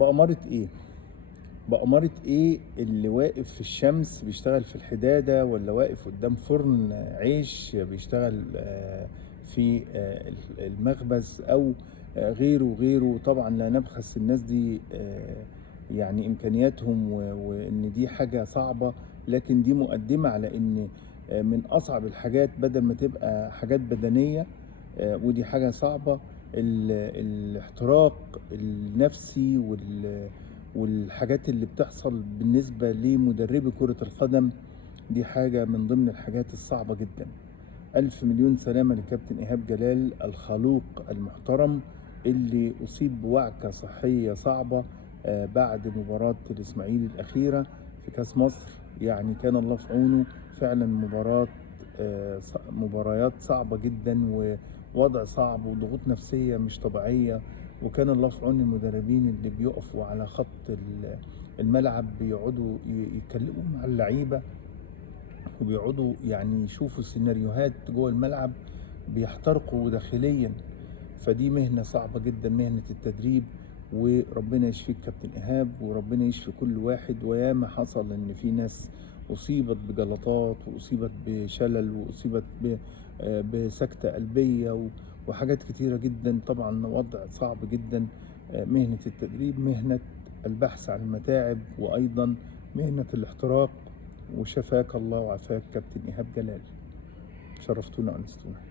بأمارة إيه؟ بأمارة إيه اللي واقف في الشمس بيشتغل في الحدادة، والّا واقف قدّام فرن عيش بيشتغل في المخبز، أو غيره، وغيره. طبعًا لا نبخس الناس دي يعني إمكانياتهم، وإن دي حاجة صعبة، لكن دي مقدمة على إن من أصعب الحاجات بدل ما تبقى حاجات بدنية، ودي حاجة صعبة. الاحتراق النفسي والحاجات اللي بتحصل بالنسبة لمدربي كرة القدم، دي حاجة من ضمن الحاجات الصعبة جدا. ألف مليون سلامة لكابتن إيهاب جلال الخلوق المحترم، اللي أصيب بوعكة صحية صعبة بعد مباراة الإسماعيلي الأخيرة في كأس مصر. يعني كان الله في عونه، فعلا مباريات صعبة جدا، ووضع صعب، وضغوط نفسية مش طبيعية. وكان الله في عون المدربين اللي بيقفوا على خط الملعب، بيقعدوا يتكلموا مع اللعيبة، وبيقعدوا يعني يشوفوا سيناريوهات جوه الملعب، بيحترقوا داخليا. فدي مهنة صعبة جدا، مهنة التدريب. وربنا يشفيك كابتن إيهاب، وربنا يشفي كل واحد. وياما حصل إن في ناس أصيبت بجلطات، وأصيبت بشلل، وأصيبت بسكتة قلبية، وحاجات كتيرة جدا. طبعا وضع صعب جدا. مهنة التدريب مهنة البحث عن المتاعب، وأيضا مهنة الاحتراق. وشفاك الله وعافاك كابتن إيهاب جلال. شرفتونا وأنستونا.